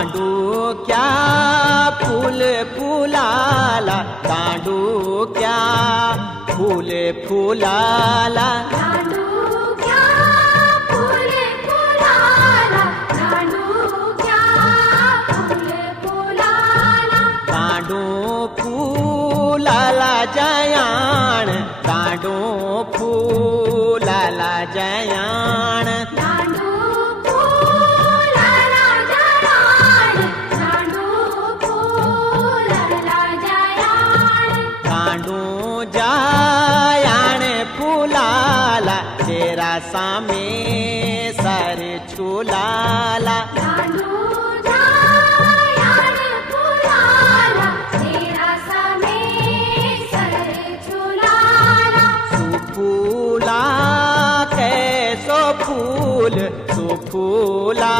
दांडू क्या फूल फुलाला, दांडू क्या फूल फुलाला, दांडू क्या फूल फुलाला, दांडू क्या फूल फुलाला, दांडू फुलाला जयाण, दांडू फुलाला जयाण, दांडू फुलाला जयाण, दांडू फुलाला जयाण, दांडू जयाण फुलाला, तेरा सामे सर झुलाला, दांडू जयाण फुलाला, तेरा समे सर झुलाला, सुफूला कैसो फूल, सुफूला